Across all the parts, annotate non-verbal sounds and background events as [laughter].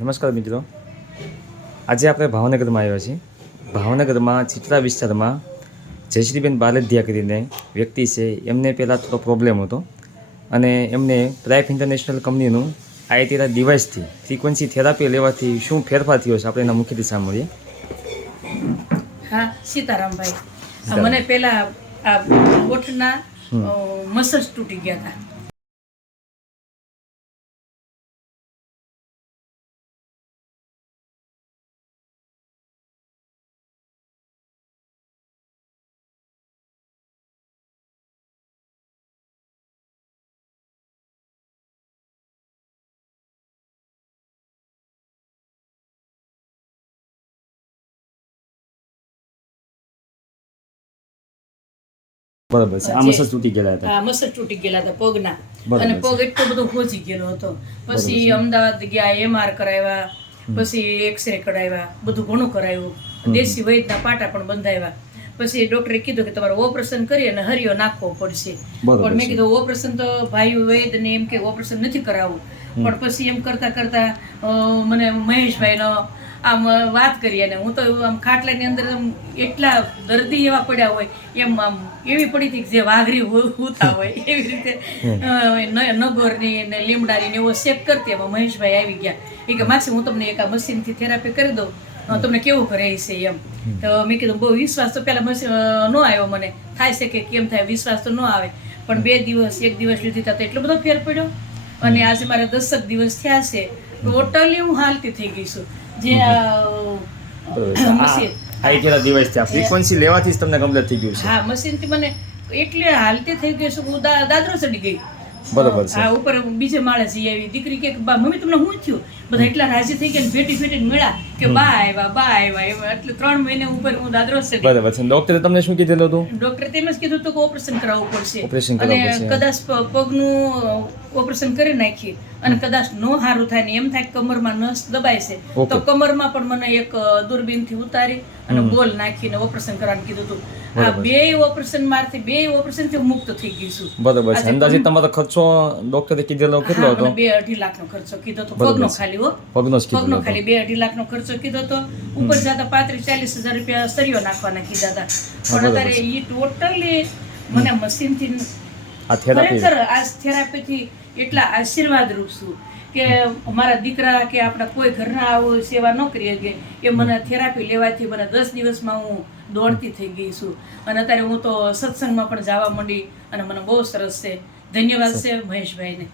નમસ્કાર મિત્રો. આજે આપણે ભાવનગરમાં આવ્યા છીએ. ભાવનગરમાં ચિત્રા વિસ્તારમાં જયશ્રીબેન બાલધ્યા કરીને વ્યક્તિ છે. એમને પહેલાં થોડો પ્રોબ્લેમ હતો અને એમને પ્રાઇફ ઇન્ટરનેશનલ કંપનીનું આઈટીના ડિવાઇસથી ફ્રીક્વન્સી થેરાપી લેવાથી શું ફેરફાર થયો છે આપણે એના મુખ્યથી સાંભળીએ. હા સીતારામભાઈ. મને પહેલાં આ ગોઠના મસલ્સ તૂટી ગયા હતા. બરાબર છે. આ મસલ તૂટી ગયેલા હતા. આ મસલ તૂટી ગયેલા હતા પગના. અને પગ એટલો બધો ખોજી ગયેલો હતો. પછી અમદાવાદ ગયા એમઆર કરાવ્યા પછી એક્સરે કરાવ્યા બધું ઘણું કરાવ્યું દેશી વૈદના પાટા પણ બંધાવ્યા. પછી ડોક્ટરે કીધું કે તમારે ઓપરેશન કરી અને હરિયો નાખવો પડશે. પણ મેં કીધું ઓપરેશન તો ભાઈ વૈદ ને એમ કે ઓપરેશન નથી કરાવવું. પણ પછી એમ કરતા કરતા મને મહેશભાઈનો આમ વાત કરી અને હું તો આમ ખાટલાની અંદર એટલા દર્દી એવા પડ્યા હોય એમ આમ એવી પડી હતી કે જે વાઘરી હોતા હોય. [laughs] એવી રીતે નગોરની ને લીમડાની ને એવો શેક કરતી. એમાં મહેશભાઈ આવી ગયા. એ કે માસી હું તમને એક આ મશીનથી થેરાપી કરી દઉં. તમને કેવું કરે છે એમ. તો મેં કીધું બહુ વિશ્વાસ તો પહેલાં ન આવ્યો મને. થાય છે કે કેમ થાય વિશ્વાસ તો ન આવે. પણ બે દિવસ એક દિવસ લીધી તો એટલો બધો ફેર પડ્યો. અને આજે મારે દસક દિવસ થયા છે. ટોટલી હું હાલતી થઈ ગઈ છું. જે છે. ફ્રીક્વન્સી લેવાથી જ તમને કમ્પ્લીટ થઈ ગયું છે. હા મશીનથી મને એટલે હાલતી થઈ ગઈ છું હું દાદરો ચડી ગઈ. બરાબર છે. હા ઉપર બીજે માળે જઈ આવી. દીકરી કે બા મમ્મી તમને શું થયું? બધા એટલા રાજી થઈ ગયા ભેટી ભેટી મળ્યા કે બા આવ્યા બા આવ્યા એવા એટલે ત્રણ મહિને ઉપર હું દાદરો છે. બરાબર છે. ડોક્ટરે તમને શું કીધેલું હતું? ડોક્ટરે તેમ જ કીધું હતું કે ઓપરેશન કરાવવું પડશે. ઓપરેશન અને. કદાચ પગનું ઓપરેશન કરી નાખીએ અને કદાચ નો સારું થાય ને એમ થાય કમરમાં નસ દબાય છે તો કમરમાં પણ મને એક દૂરબીનથી ઉતારી અને બોલ નાખીને ઓપરેશન કરવાનું કીધું હતું આ બે ઓપરેશન મારથી બે ઓપરેશનથી મુક્ત થઈ ગઈ છું. બરાબર છે. અંદાજે તમારો ખર્ચો ડોક્ટરે કીધેલો કેટલો હતો? બે અઢી લાખનો ખર્ચો કીધો હતો પગનો ખાલી હો. પગનો પગનો ખાલી બે અઢી લાખનો ખર્ચો કીધો હતો ઉપર જતા પાંત્રીસ ચાલીસ હજાર રૂપિયા સરિયો નાખવાના કીધા હતા. પણ અત્યારે ઈ ટોટલી મને મશીનથી આ થેરાપી આ થેરાપીથી એટલા આશીર્વાદરૂપ છું કે અમારા દીકરા કે આપણા કોઈ ઘરના આવું સેવા ન કરી શકે. એ મને થેરાપી લેવાથી મને દસ દિવસમાં હું દોડતી થઈ ગઈ છું. અને અત્યારે હું તો સત્સંગમાં પણ જવા માંડી અને મને બહુ સરસ છે. ધન્યવાદ છે મહેશભાઈને.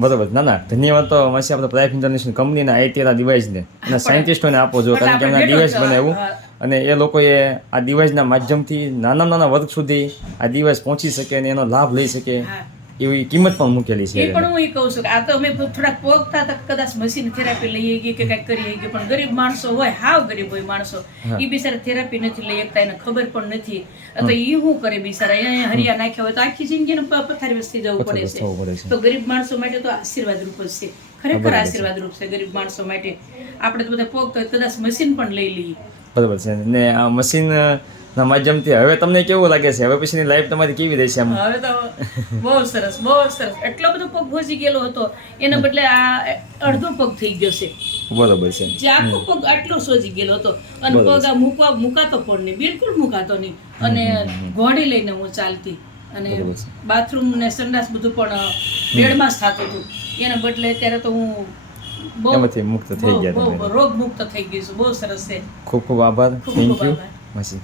બરાબર. ના ના. ધન્યવાદ તો અમારી આપણે પ્રાઇફ ઇન્ટરનેશનલ કંપનીના આઈટીના ડિવાઇસને અને સાયન્ટિસ્ટોને આપો જો કારણ કે એમના ડિવાઇસ બનાવ્યું અને એ લોકોએ આ ડિવાઇસના માધ્યમથી નાના નાના વર્ગ સુધી આ ડિવાઇસ પહોંચી શકે અને એનો લાભ લઈ શકે. એવી કિંમત પણ મૂકેલી એ પણ હું એ કહું છું કે આ તો અમે થોડાક પોગતા હતા કદાચ મશીન થેરાપી લઈએ ગઈ કે કંઈક કરીએ ગઈ પણ ગરીબ માણસો હોય હાવ ગરીબ હોય માણસો એ બિચારા થેરાપી નથી લઈ શકતા એને ખબર પણ નથી. તો એ શું કરે બિચારા? અહીંયા હરિયા નાખ્યા હોય તો આખી જિંદગીને પથારી વસ્તી જવું પડે છે. છે. તો ગરીબ માણસો માટે તો આશીર્વાદ રૂપ જ છે. ખરેખર આશીર્વાદ રૂપ છે ગરીબ માણસો માટે. આપણે તો બધા પોગતા કદાચ મશીન પણ લઈ લઈએ. બરાબર છે. ને આ મશીન માધ્યમથી હવે તમને કેવું લાગે છે? હવે પછીની લાઈફ તમારી કેવી રહેશે આમ? હવે તો બહુ સરસ બહુ સરસ. એટલો બધો પગ ભોજી ગયેલો હતો એના બદલે આ અડધો પગ થઈ ગયો છે. બરોબર છે. જે આખો પગ આટલો સોજી ગયેલો હતો. અને પગ આ મૂકવા મૂકાતો પણ નહીં બિલકુલ મૂકાતો નહીં. અને ઘોડી લઈને હું ચાલતી. અને. બાથરૂમ ને સંડાસ બધું પણ બેડમાં જ થતું હતું. એના બદલે અત્યારે તો હું બહુ એમાંથી મુક્ત થઈ ગયા બહુ- રોગ મુક્ત થઈ ગયું છું. બહુ સરસ છે. ખૂબ ખૂબ આભાર. Thank you. માસી